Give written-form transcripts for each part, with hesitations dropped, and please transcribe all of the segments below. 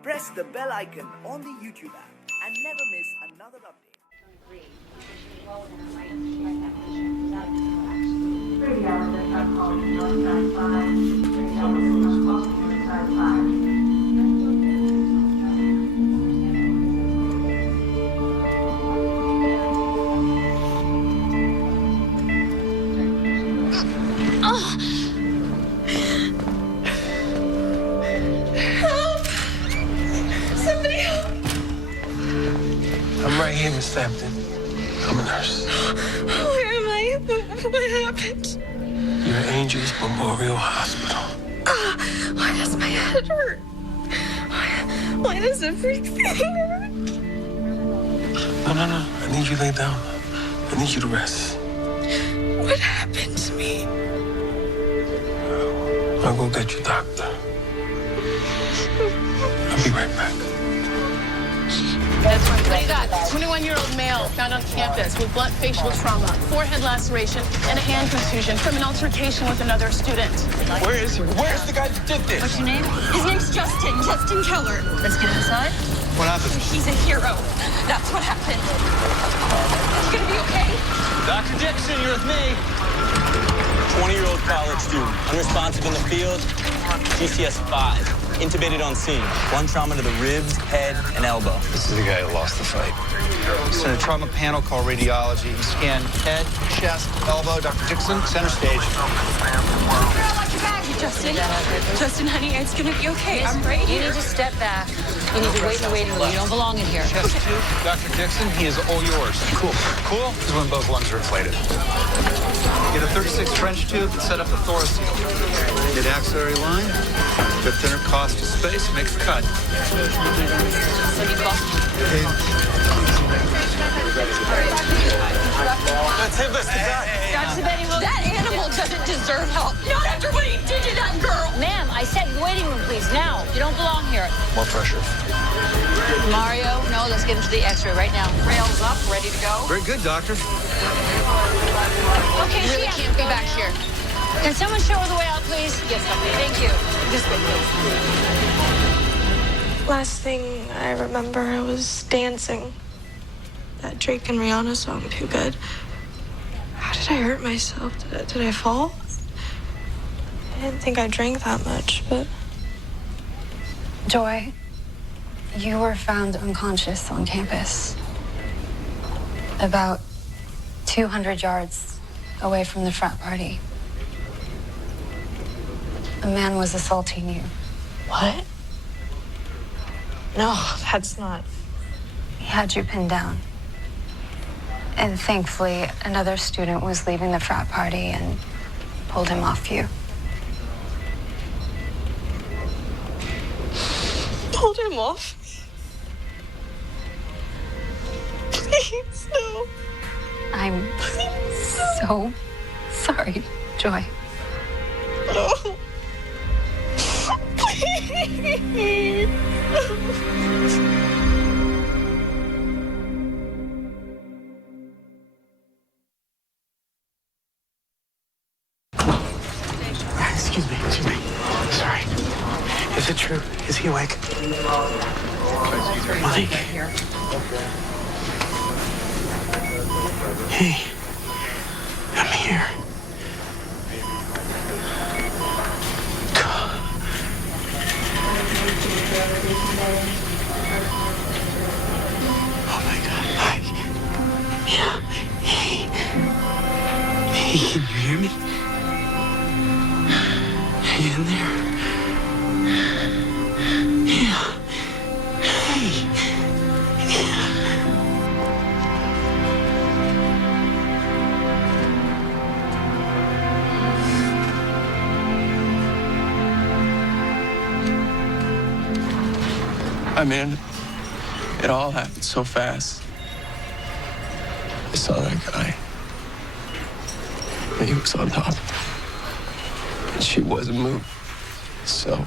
Press the bell icon on the YouTube app and never miss another update. I'm right here, Miss Hampton. I'm a nurse. Where am I? What happened? You're at Angels Memorial Hospital. Why does my head hurt? Why does everything hurt? No. I need you to lay down. I need you to rest. What happened to me? I'll go get your doctor. I'll be right back. That's right. What do you got? 21-year-old male found on campus with blunt facial trauma, forehead laceration, and a hand contusion from an altercation with another student. Where is he? Where's the guy that did this? What's your name? His name's Justin Keller. Let's get inside. What happened? He's a hero. That's what happened. You gonna be okay? Dr. Dixon, you're with me. 20-year-old college student, unresponsive in the field, GCS 5. Intubated on scene. Blunt trauma to the ribs, head, and elbow. This is the guy who lost the fight. Send a trauma panel called radiology. Scan head, chest, elbow. Dr. Dixon, center stage. Justin. Justin, honey, it's gonna be okay. I'm right here. You need to step back. You need to wait in the waiting room. You don't belong in here. Chest 2, Dr. Dixon, he is all yours. Cool. Cool? This is when both lungs are inflated. Get a 36 French tube and set up the thoracic. Get axillary line. Get thinner cost to space. Make a cut. Let's hit this. That animal doesn't deserve help. Not after what he did to that girl. Ma'am, I said waiting room, please. Now. You don't belong here. More pressure. Mario, no, let's get him to the x-ray right now. Rails up, ready to go. Very good, doctor. Okay, You really can't be back here. Can someone show her the way out, please? Yes, thank you. This way, please. Last thing I remember, I was dancing that Drake and Rihanna song, Too Good. How did I hurt myself? Did I fall? I didn't think I drank that much, but... Joy, you were found unconscious on campus. About 200 yards away from the frat party. A man was assaulting you. What? No, that's not... He had you pinned down. And thankfully, another student was leaving the frat party and pulled him off you. Pulled him off me. Please, no. I'm so sorry, Joy. No. Please. Excuse me. Sorry. Is it true? Is he awake? Mike. Hey. I'm here. Oh my God, Mike. Yeah. Hey, can you hear me? Hey, in there? Yeah. Hey. Yeah. I mean, it all happened so fast. I saw that guy. He was on top. And she wasn't moving. So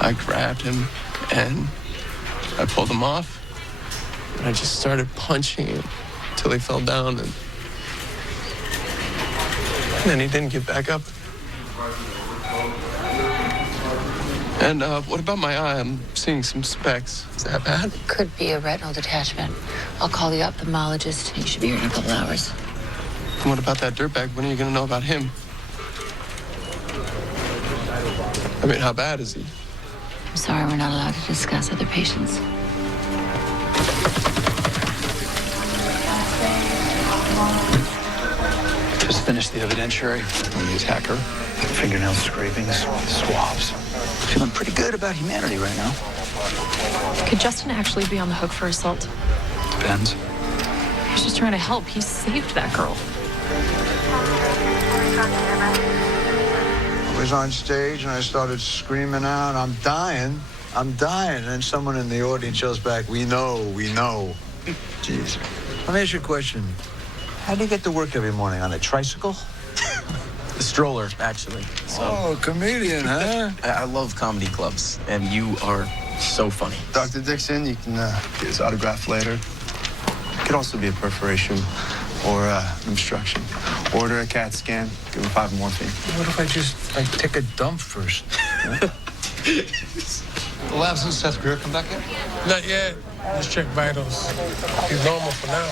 I grabbed him and I pulled him off. And I just started punching him until he fell down. And then he didn't get back up. And what about my eye? I'm seeing some specks. Is that bad? Could be a retinal detachment. I'll call the ophthalmologist. He should be here in a couple hours. And what about that dirtbag? When are you gonna know about him? I mean, how bad is he? I'm sorry, we're not allowed to discuss other patients. Just finished the evidentiary on the attacker. Fingernail scrapings, swabs. Feeling pretty good about humanity right now. Could Justin actually be on the hook for assault? Depends. He was just trying to help. He saved that girl. I was on stage and I started screaming out, I'm dying. And then someone in the audience yells back, we know. Jeez. Let me ask you a question. How do you get to work every morning? On a tricycle? The stroller, actually. So. Oh, comedian, huh? I love comedy clubs, and you are so funny. Dr. Dixon, you can get his autograph later. It could also be a perforation or an obstruction. Order a CAT scan, give him 5 morphine. What if I just take a dump first? The lab since Seth Greer come back yet? Not yet. Just check vitals. He's normal for now.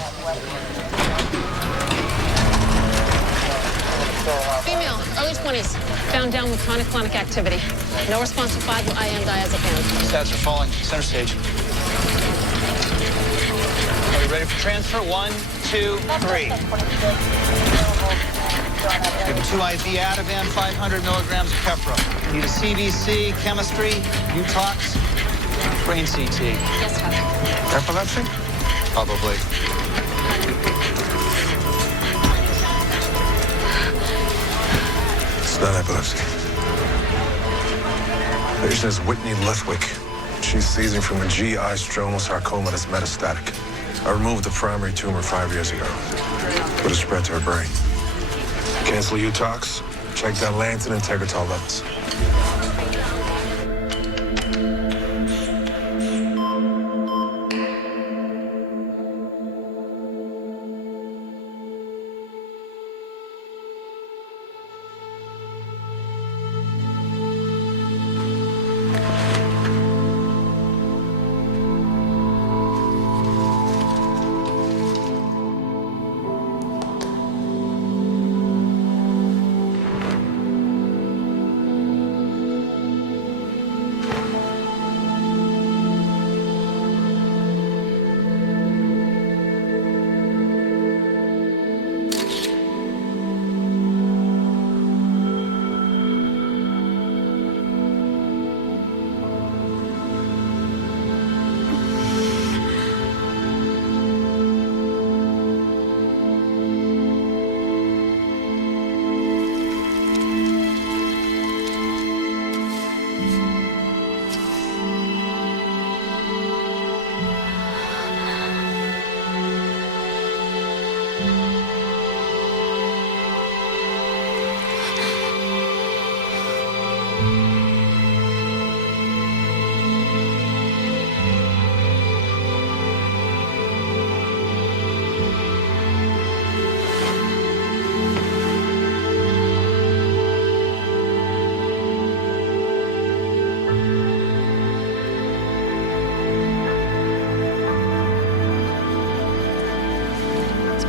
Female, early 20s. Found down with chronic activity. No response to 5-IM-diazepam. Stats are falling. Center stage. Are we ready for transfer? 1, 2, 3. Give him 2 IV Ativan, 500 milligrams of Keppra. Need a CBC, chemistry, Utox, brain CT. Yes, Father. Epilepsy? Probably. It's not epilepsy. The patient is Whitney Lethwick. She's seizing from a GI stromal sarcoma that's metastatic. I removed the primary tumor 5 years ago, but it spread to her brain. Cancel Utox, check that lantern and Tegretol levels.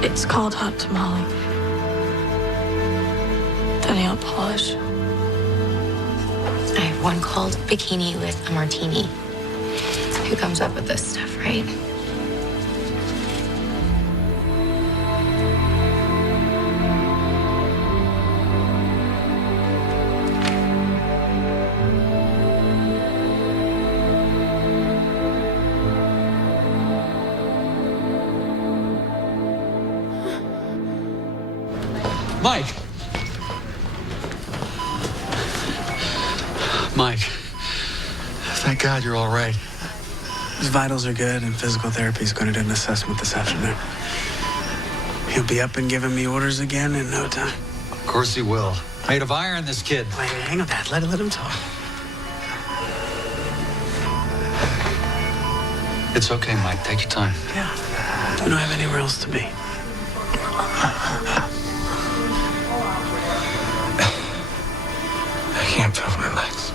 It's called hot tamale. The nail polish. I have one called bikini with a martini. Who comes up with this stuff, right? Mike, thank God you're all right. His vitals are good, and physical therapy is going to do an assessment this afternoon. He'll be up and giving me orders again in no time. Of course he will. Made of iron, this kid. Wait, hang on, Dad. Let him talk. It's okay, Mike. Take your time. Yeah. We don't have anywhere else to be. I can't feel my legs.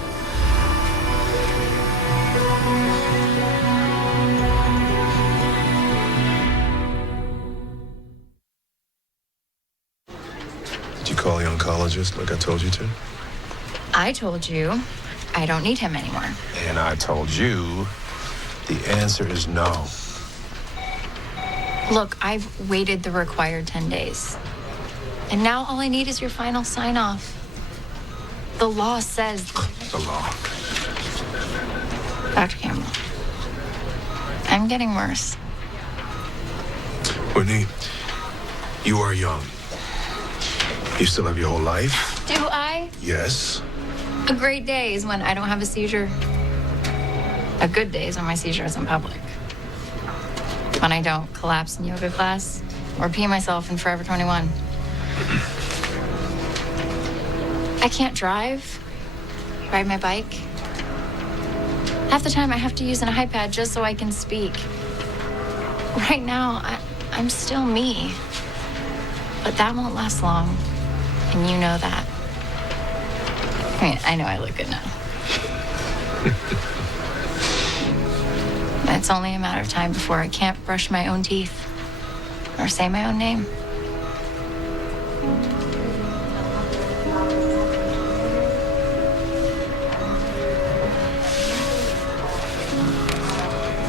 neurologist like I told you to. I told you I don't need him anymore. And I told you the answer is no. Look, I've waited the required 10 days. And now all I need is your final sign-off. The law says... The law. Dr. Campbell, I'm getting worse. Whitney, you are young. You still have your whole life. Do I? Yes. A great day is when I don't have a seizure. A good day is when my seizure is in public. When I don't collapse in yoga class or pee myself in Forever 21. I can't drive, ride my bike. Half the time I have to use an iPad just so I can speak. Right now, I'm still me. But that won't last long, and you know that. I mean, I know I look good now. It's only a matter of time before I can't brush my own teeth or say my own name.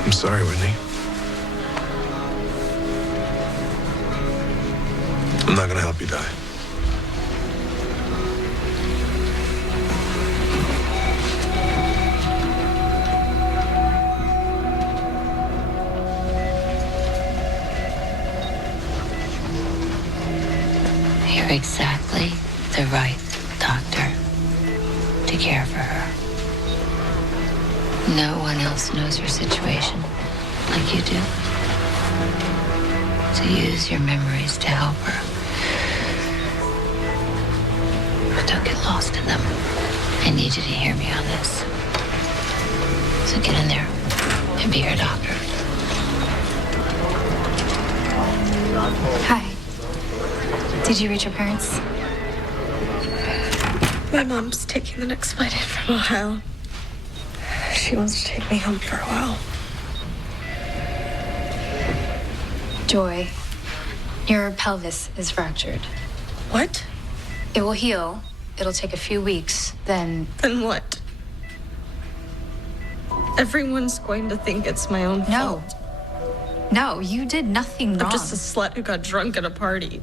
I'm sorry, Whitney. I'm not gonna help you die. You're exactly the right doctor to care for her. No one else knows her situation like you do. So use your memories to help her. But don't get lost in them. I need you to hear me on this. So get in there and be her doctor. Hi. Did you reach your parents? My mom's taking the next flight in from Ohio. She wants to take me home for a while. Joy, your pelvis is fractured. What? It will heal. It'll take a few weeks, then... Then what? Everyone's going to think it's my own fault. No, you did nothing wrong. I'm just a slut who got drunk at a party.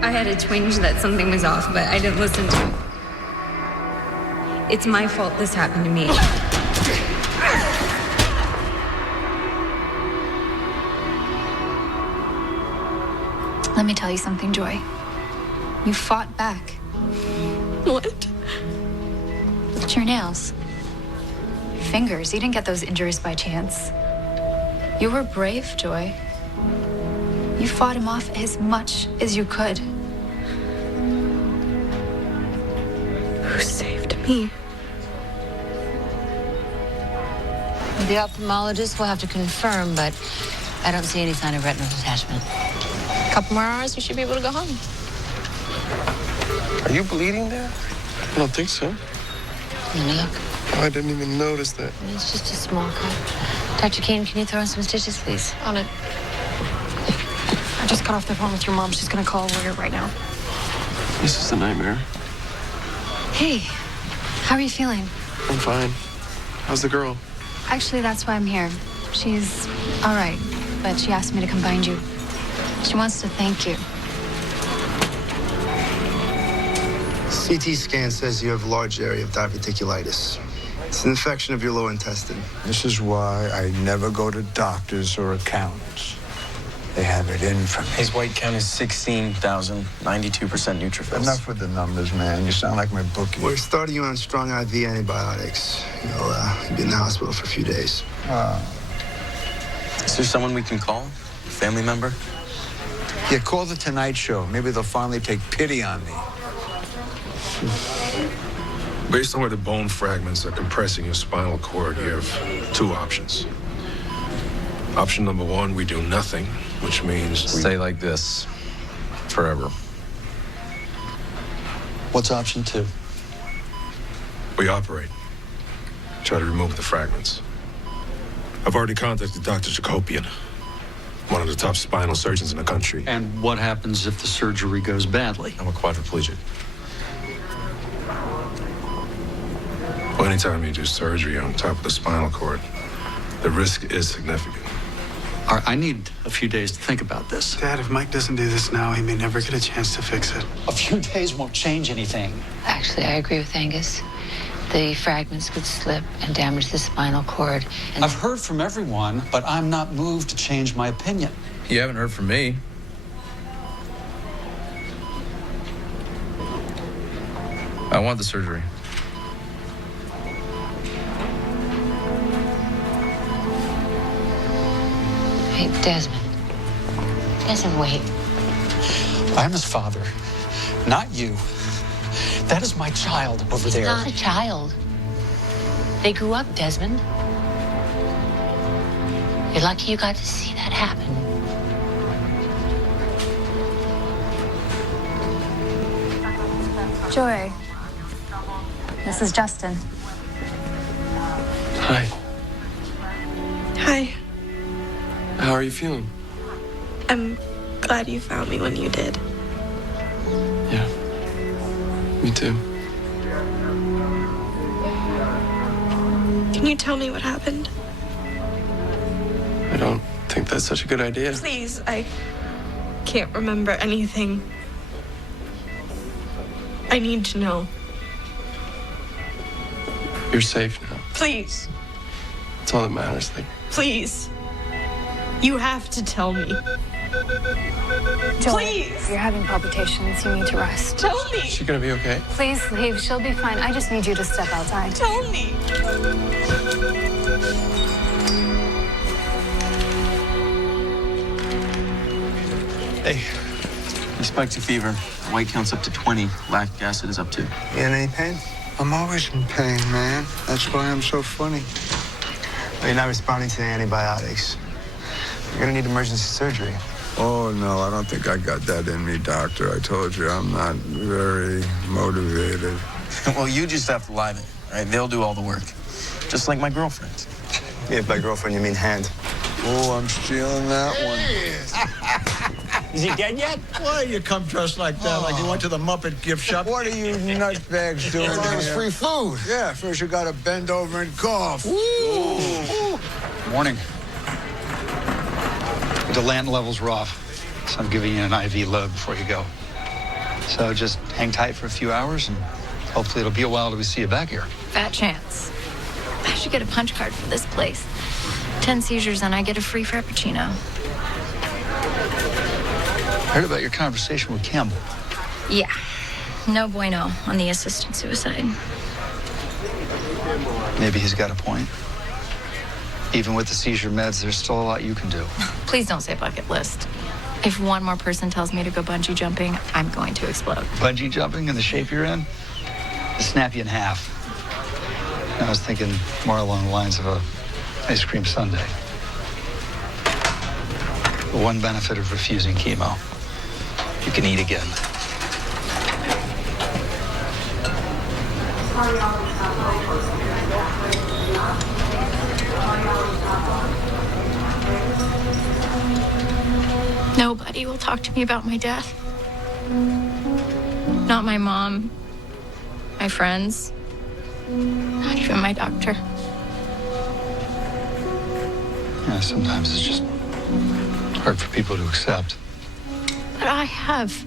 I had a twinge that something was off, but I didn't listen to it. It's my fault this happened to me. Let me tell you something, Joy. You fought back. What? Look at your nails. Your fingers. You didn't get those injuries by chance. You were brave, Joy. You fought him off as much as you could. Who saved me? The ophthalmologist will have to confirm, but I don't see any sign of retinal detachment. A couple more hours, we should be able to go home. Are you bleeding there? I don't think so. Let me look. Oh, I didn't even notice that. It's just a small cut. Dr. Kane, can you throw in some stitches, please? On it. I just got off the phone with your mom. She's gonna call a lawyer right now. This is a nightmare. Hey, how are you feeling? I'm fine. How's the girl? Actually, that's why I'm here. She's all right, but she asked me to come find you. She wants to thank you. CT scan says you have a large area of diverticulitis. It's an infection of your lower intestine. This is why I never go to doctors or accountants. They have it in for me. His white count is 16,000, 92% neutrophils. Enough with the numbers, man. You sound like my bookie. We're starting you on strong IV antibiotics. You'll be in the hospital for a few days. Is there someone we can call? Family member? Yeah, call the Tonight Show. Maybe they'll finally take pity on me. Based on where the bone fragments are compressing your spinal cord, you have two options. Option number one, we do nothing, which means we... Stay like this forever. What's option two? We operate. Try to remove the fragments. I've already contacted Dr. Jacobian. One of the top spinal surgeons in the country. And what happens if the surgery goes badly? I'm a quadriplegic. Well, anytime you do surgery on top of the spinal cord, the risk is significant. All right, I need a few days to think about this. Dad, if Mike doesn't do this now, he may never get a chance to fix it. A few days won't change anything. Actually, I agree with Angus. The fragments could slip and damage the spinal cord. And I've heard from everyone, but I'm not moved to change my opinion. You haven't heard from me. I want the surgery. Hey, Desmond. Desmond, wait. I am his father, not you. That is my child over He's there. not a child. They grew up, Desmond. You're lucky you got to see that happen. Joy, this is Justin. Hi. Hi. How are you feeling? I'm glad you found me when you did. Yeah. Me too. Can you tell me what happened? I don't think that's such a good idea. Please, I can't remember anything. I need to know. You're safe now. Please, That's all that matters. Like, please. You have to tell me. Joy, Please. you're having palpitations. You need to rest. Tell me. is she gonna be okay? Please leave. She'll be fine. I just need you to step outside. Tell me. Hey, you spiked your fever. White count's up to 20. Lactic acid is up to. You in any pain? I'm always in pain, man. That's why I'm so funny. Well, you're not responding to the antibiotics. You're gonna need emergency surgery. Oh, no, I don't think I got that in me, doctor. I told you I'm not very motivated. Well, you just have to lie there, all right? They'll do all the work. Just like my girlfriend. Yeah, by girlfriend, you mean hand. Oh, I'm stealing that one. Is he dead yet? Why you come dressed like that? Like you went to the Muppet gift shop? What are you nutbags doing here? It was free food. Yeah, first you gotta bend over and cough. Ooh. Morning. The land levels are off, so I'm giving you an IV load before you go. So just hang tight for a few hours, and hopefully it'll be a while till we see you back here. Fat chance. I should get a punch card for this place. 10 seizures and I get a free frappuccino. Heard about your conversation with Campbell. Yeah. No bueno on the assisted suicide. Maybe he's got a point. Even with the seizure meds, there's still a lot you can do. Please don't say bucket list. If one more person tells me to go bungee jumping, I'm going to explode. Bungee jumping in the shape you're in, it'll snap you in half. I was thinking more along the lines of a ice cream sundae. The one benefit of refusing chemo, you can eat again. Nobody will talk to me about my death. Not my mom, my friends, not even my doctor. Yeah, sometimes it's just hard for people to accept. But I have.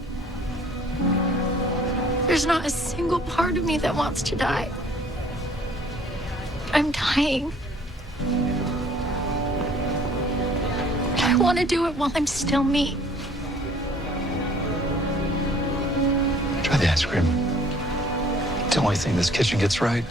There's not a single part of me that wants to die. I'm dying. I want to do it while I'm still me. Try the ice cream. It's the only thing this kitchen gets right.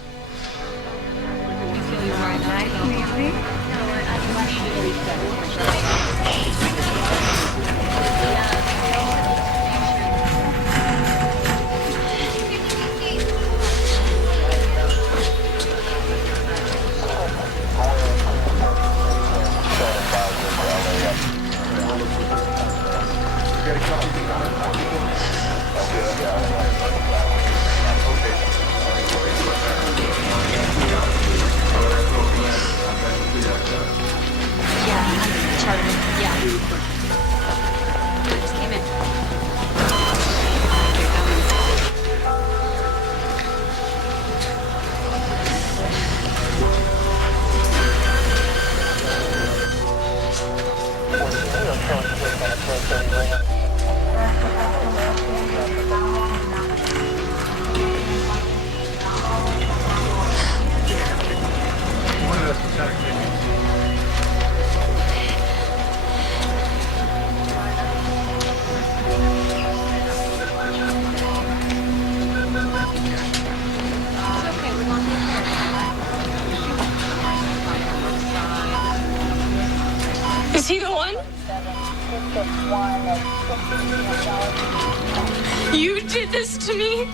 You did this to me?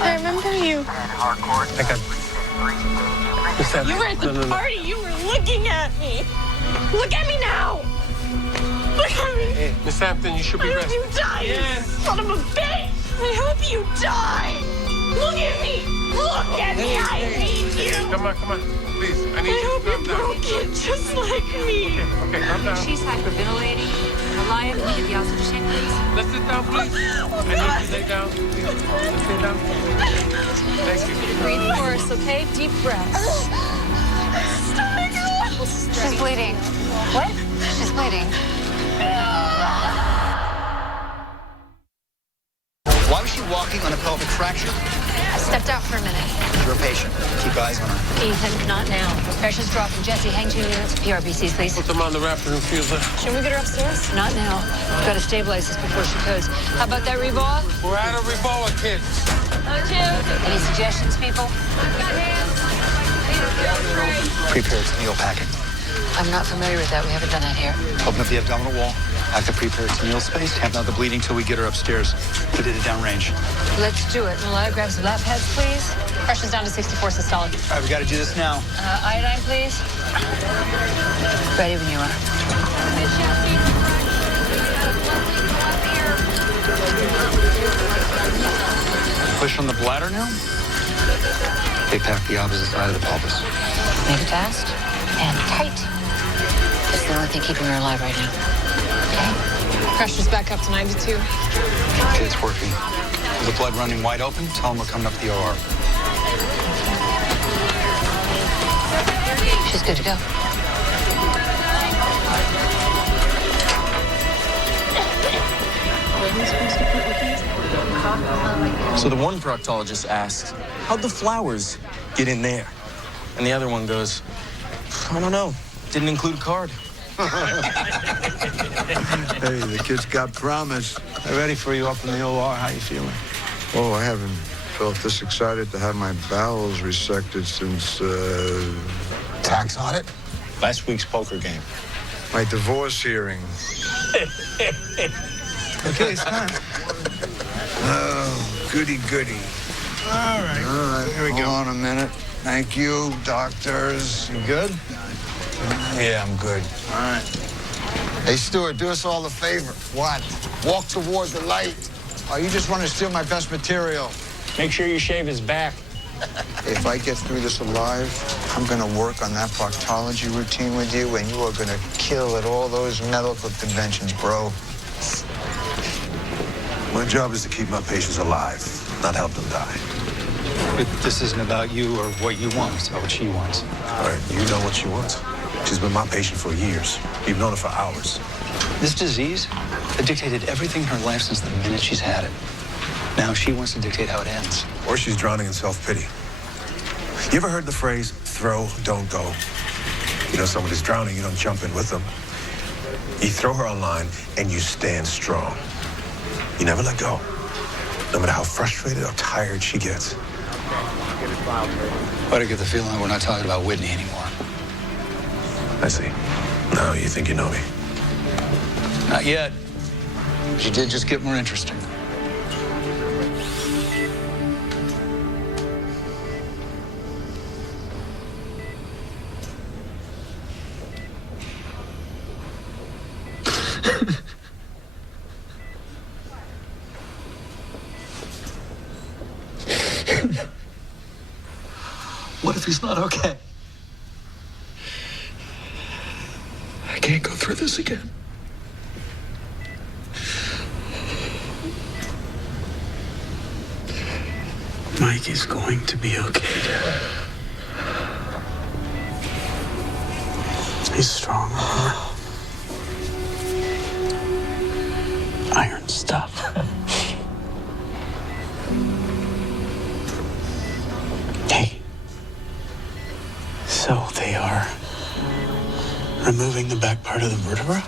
I remember you. I got... Miss Hampton, You were at the no. party. You were looking at me. Look at me now. Look at me. Hey, Miss Hampton, you should be I hope resting. you die, you son of a bitch. I hope you die. Look at me. Look at me. I hate you. Come on. Please, I need I you to hope calm you're down. broken just like me. Okay, calm down. She's hyperventilating. Alive, can you get the oxygen tank, please? Let's sit down, please. I need you to lay down. Please. Let's lay down. Thank you. Breathe for us, okay? Deep breaths. She's bleeding. What? She's bleeding. Why was she walking on a pelvic fracture? I stepped out for a minute. You're a patient. Keep eyes on her. Ethan, not now. Pressure's dropping. Jesse, hang 2 minutes. PRBCs, please. Put them on the rapid infuser. Should we get her upstairs? Not now. We've got to stabilize this before she codes. How about that Reboa? We're out of Reboa, kids. Any suggestions, people? Pre-peritoneal packing. I'm not familiar with that. We haven't done that here. Open up the abdominal wall. Pack the pre-peritoneal space. Tamp out the bleeding till we get her upstairs. We did it downrange. Let's do it. Malaya, grab some lap pads, please. Pressure's down to 64 systolic. All right, we got to do this now. Iodine, please. Ready when you are. Push on the bladder now. They pack the opposite side of the pelvis. Make it fast and tight. It's the only thing keeping her alive right now. Okay? Pressure's back up to 92. Okay, it's working. With the blood running wide open, tell them we're coming up the OR. She's good to go. So the one proctologist asks, how'd the flowers get in there? And the other one goes, I don't know. Didn't include a card. Hey, the kid's got promise. I'm ready for you up in the OR. How you feeling? Oh, I haven't felt this excited to have my bowels resected since, Tax audit? Last week's poker game. my divorce hearing. Okay, it's time. Oh, goody. All right, Here we go. Hold on a minute. Thank you, doctors. You good? Yeah, I'm good. All right. Hey, Stuart, do us all a favor. What? Walk toward the light. Oh, you just want to steal my best material. Make sure you shave his back. If I get through this alive, I'm going to work on that proctology routine with you, and you are going to kill at all those medical conventions, bro. My job is to keep my patients alive, not help them die. But this isn't about you or what you want. It's about what she wants. All right, you know what she wants. She's been my patient for years. We've known her for hours. This disease had dictated everything in her life since the minute she's had it. Now she wants to dictate how it ends. Or she's drowning in self-pity. You ever heard the phrase, throw, don't go? You know, somebody's drowning, you don't jump in with them. You throw her online and you stand strong. You never let go, no matter how frustrated or tired she gets. But I get the feeling we're not talking about Whitney anymore. I see. Now you think you know me. Not yet. She did just get more interesting. What if he's not okay? I can't go through this again. Mike is going to be okay, Dad. He's strong, remember? Iron stuff. Hey. So they are removing the back part of the vertebra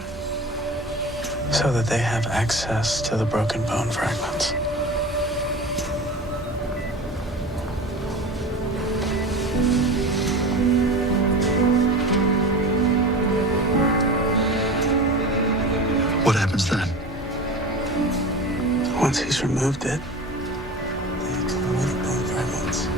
so that they have access to the broken bone fragments. happens then? Once he's removed it, they come with bone fragments.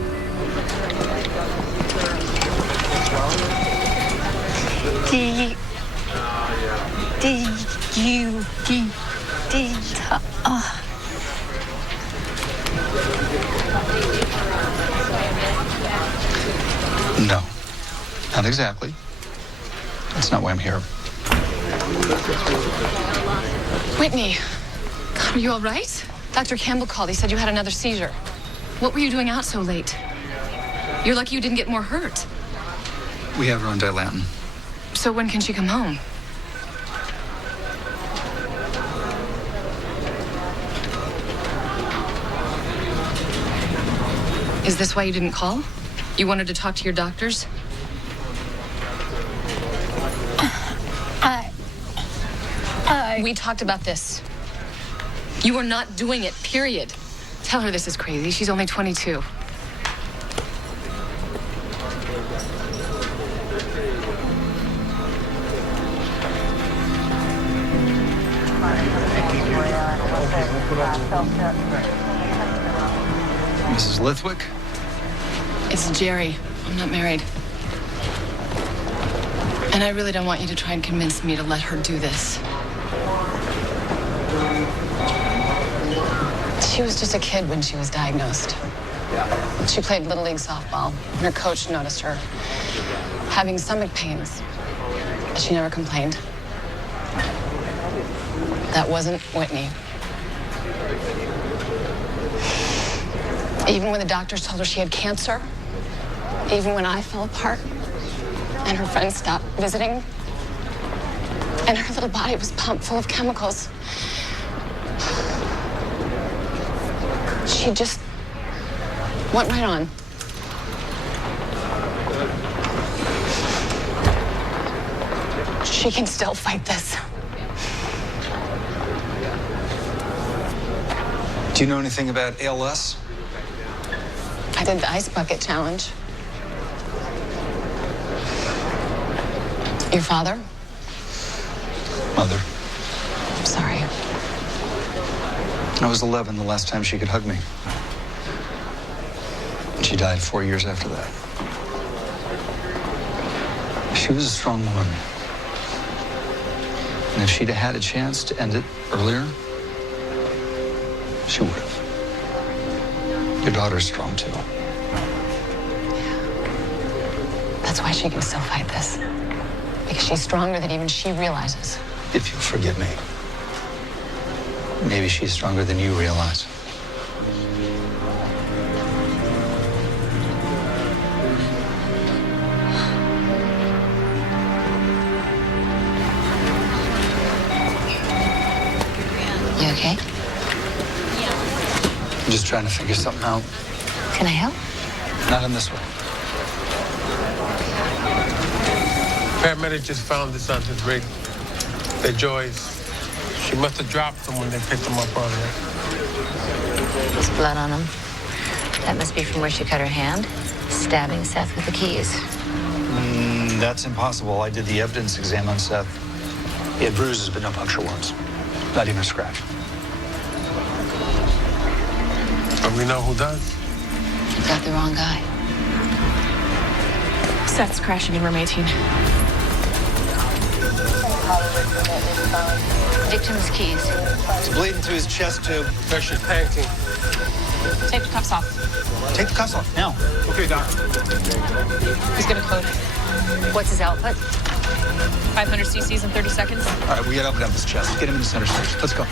No, not exactly. That's not why I'm here. Whitney, God, are you all right? Dr. Campbell called. He said you had another seizure. What were you doing out so late? You're lucky you didn't get more hurt. We have her on Dilantin. So when can she come home? Is this why you didn't call? You wanted to talk to your doctors? We talked about this. You are not doing it, period. Tell her this is crazy. She's only 22. Mrs. Lithwick? It's Jerry. I'm not married. And I really don't want you to try and convince me to let her do this. She was just a kid when she was diagnosed. She played Little League softball, and her coach noticed her having stomach pains. But she never complained. That wasn't Whitney. Even when the doctors told her she had cancer, even when I fell apart, and her friends stopped visiting, and her little body was pumped full of chemicals, she just went right on. She can still fight this. Do you know anything about ALS? I did the ice bucket challenge. Your father? Mother. I'm sorry. I was 11 the last time she could hug me. She died 4 years after that. She was a strong woman. And if she'd had a chance to end it earlier, she would have. Your daughter's strong, too. That's why she can still fight this. Because she's stronger than even she realizes. If you'll forgive me, maybe she's stronger than you realize. You okay? I'm just trying to figure something out. Can I help? Not in this way. Paramedics just found this on his rig. They're Joy's. She must have dropped them when they picked them up earlier. There's blood on them. That must be from where she cut her hand, stabbing Seth with the keys. That's impossible. I did the evidence exam on Seth. He had bruises, but no puncture wounds. Not even a scratch. But we know who does. You got the wrong guy. Seth's crashing in room 18. Victim's keys. He's bleeding through his chest tube. Pressure's tanking. Take the cuffs off. Take the cuffs off now. Okay, Doc. He's gonna code. What's his output? 500 cc's in 30 seconds. All right, we gotta open up his chest. Get him into center stage. Let's go.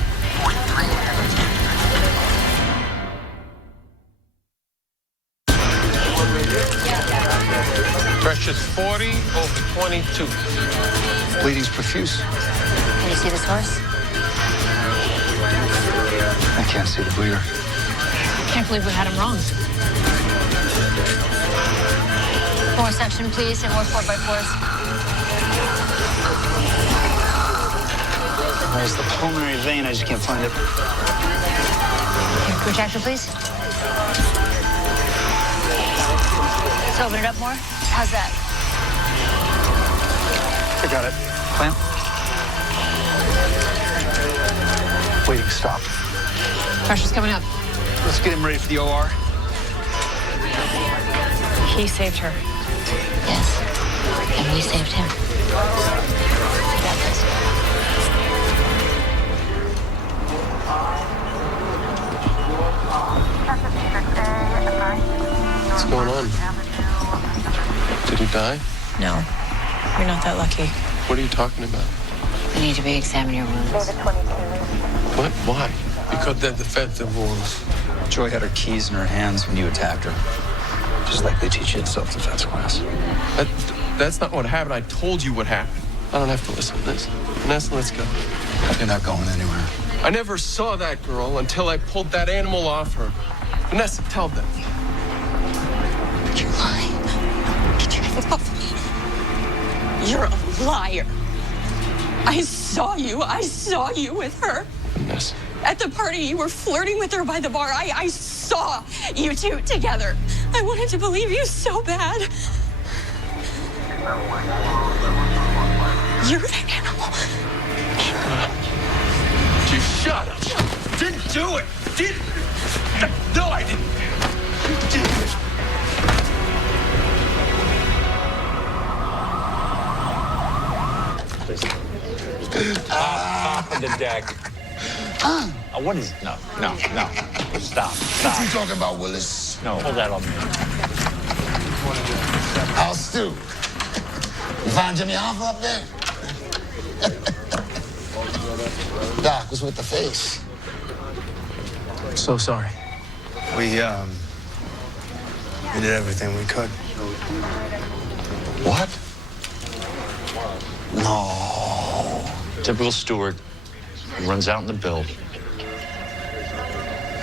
Pressure's 40 over 22. Bleeding's profuse. Can you see the source? I can't see the bleeder. Can't believe we had him wrong. More suction, please, and more 4x4s. There's the pulmonary vein. I just can't find it. Here, protractor, please. Let's open it up more. How's that? I got it. Clamp. Waiting, stop. Pressure's coming up. Let's get him ready for the OR. He saved her. Yes. And we saved him. We got this. What's going on? Did he die? No, you're not that lucky. What are you talking about? We need to re-examine your wounds. What? Why? Because they're defensive wounds. Joy had her keys in her hands when you attacked her. Just like they teach you in self-defense class. That's not what happened. I told you what happened. I don't have to listen to this. Vanessa, let's go. You're not going anywhere. I never saw that girl until I pulled that animal off her. Vanessa, tell them. You're lying. Get your hands off me. You're a liar. I saw you with her. Vanessa. At the party, you were flirting with her by the bar. I saw you two together. I wanted to believe you so bad. You're the animal. You shut up. Didn't do it. Didn't. No, I didn't. You did it. Top of the deck. What is... No. Stop. What you talking about, Willis? No, hold that on me. How's Stu? You find Jimmy Hoffa up there? Doc, what's with the face? So sorry. We did everything we could. What? No. Typical Stewart. He runs out in the build.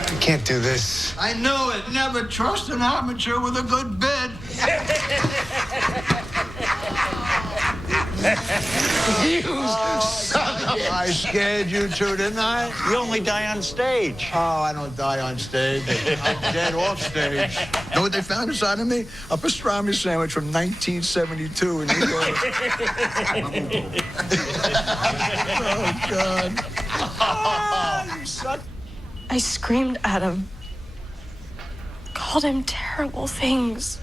I can't do this. I knew it. Never trust an amateur with a good bid. You son of a... I scared you two, didn't I? You only die on stage. Oh, I don't die on stage. I'm dead off stage. Know what they found inside of me? A pastrami sandwich from 1972 in New York. Oh, God. Oh, you suck. I screamed at him, called him terrible things.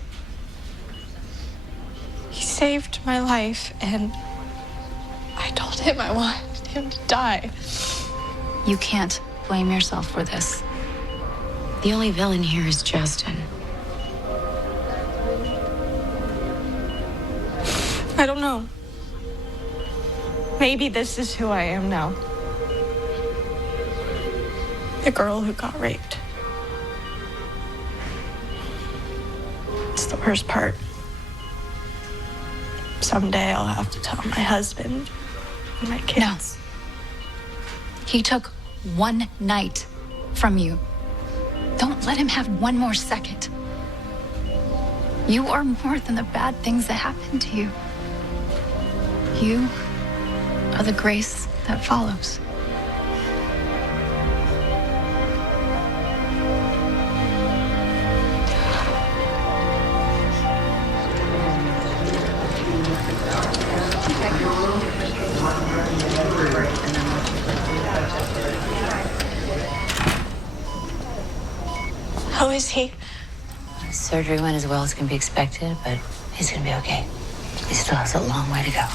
He saved my life, and I told him I wanted him to die. You can't blame yourself for this. The only villain here is Justin. I don't know. Maybe this is who I am now. The girl who got raped. It's the worst part. Someday I'll have to tell my husband and my kids. No. He took one night from you. Don't let him have one more second. You are more than the bad things that happened to you. You are the grace that follows. How is he? Surgery went as well as can be expected, but he's gonna be okay. He still has a long way to go.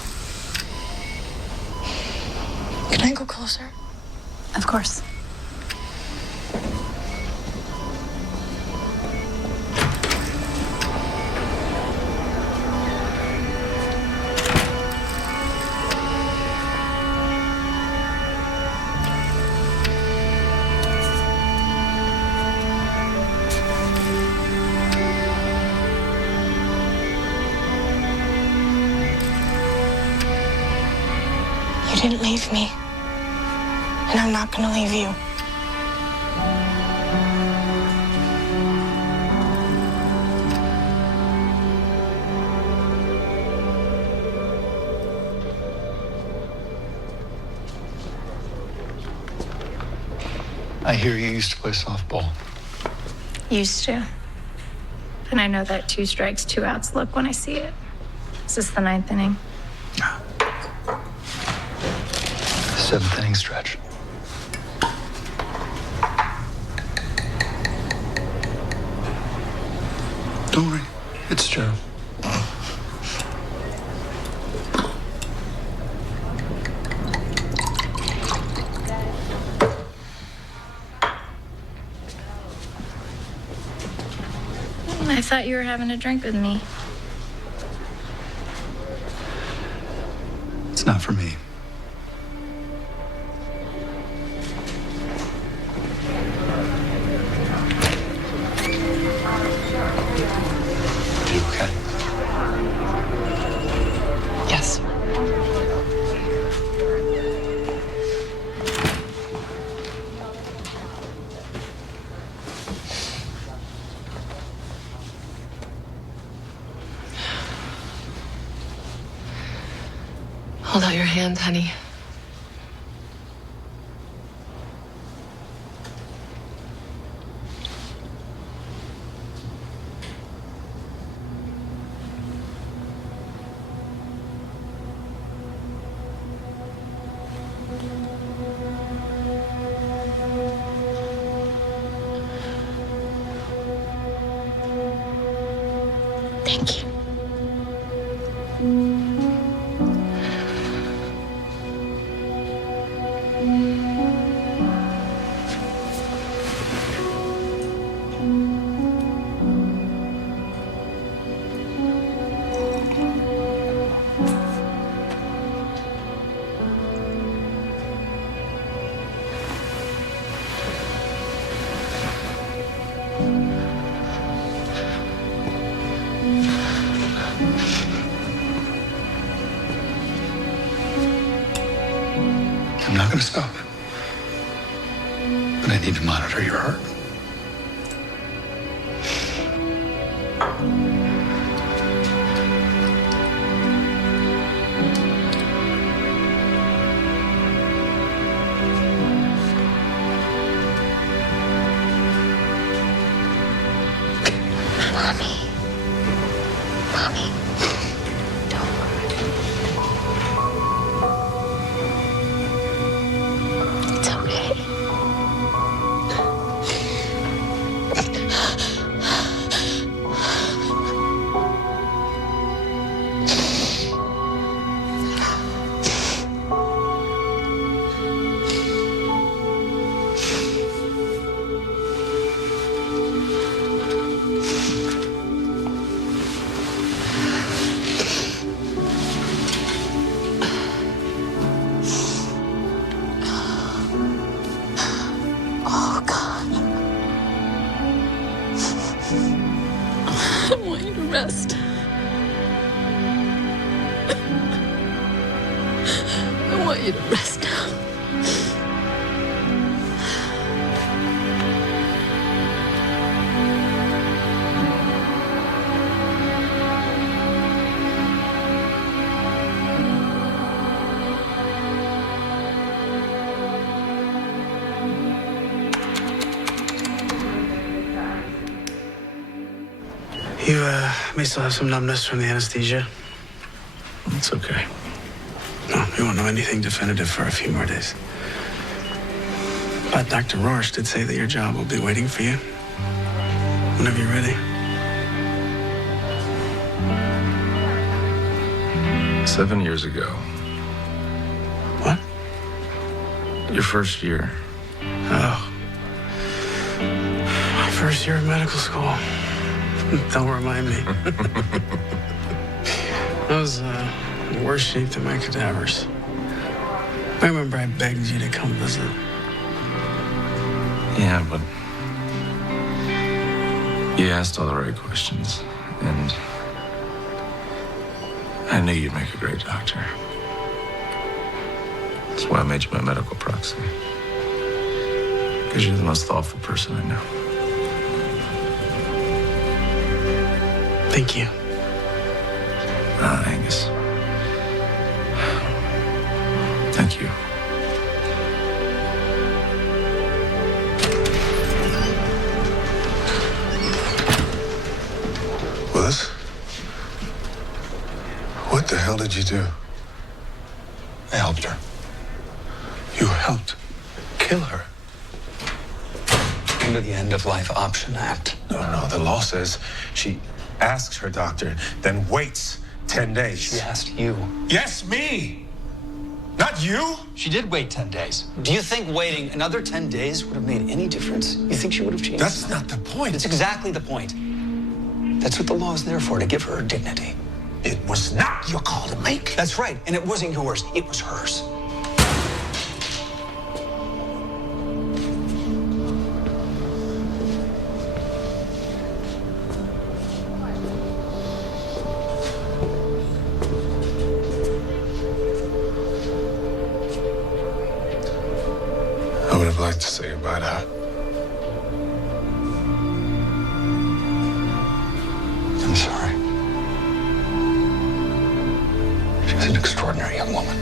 Can I go closer? Of course. You didn't leave me. And I'm not gonna leave you. I hear you used to play softball. Used to. And I know that 2 strikes, 2 outs look when I see it. Is this the 9th inning? 7th inning stretch. Don't worry. It's Joe. I thought you were having a drink with me. It's not for me. Are you okay? Yes. Hold out your hand, honey. Thank you. I'm not going to stop it. But I need to monitor your heart. Mommy, don't cry. It's okay. Oh, God. I want you to rest. I want you to rest now. You may still have some numbness from the anesthesia. It's okay. No, we won't know anything definitive for a few more days. But Dr. Rorsch did say that your job will be waiting for you whenever you're ready. 7 years ago. What? Your first year. Oh. My first year of medical school. Don't remind me. I was in worse shape than my cadavers. I remember I begged you to come visit. Yeah, but you asked all the right questions, and I knew you'd make a great doctor. That's why I made you my medical proxy. Because you're the most thoughtful person I know. Thank you. Angus. Thank you. Willis? What the hell did you do? I helped her. You helped kill her? Under the End of Life Option Act. No, the law says she asks her doctor, then waits 10 days. She asked you. Yes, me! Not you! She did wait 10 days. Do you think waiting another 10 days would have made any difference? You think she would have changed? That's not the point. It's exactly the point. That's what the law is there for, to give her dignity. It was not your call to make. That's right, and it wasn't yours, it was hers. I would have liked to say goodbye to her. I'm sorry. She's an extraordinary young woman.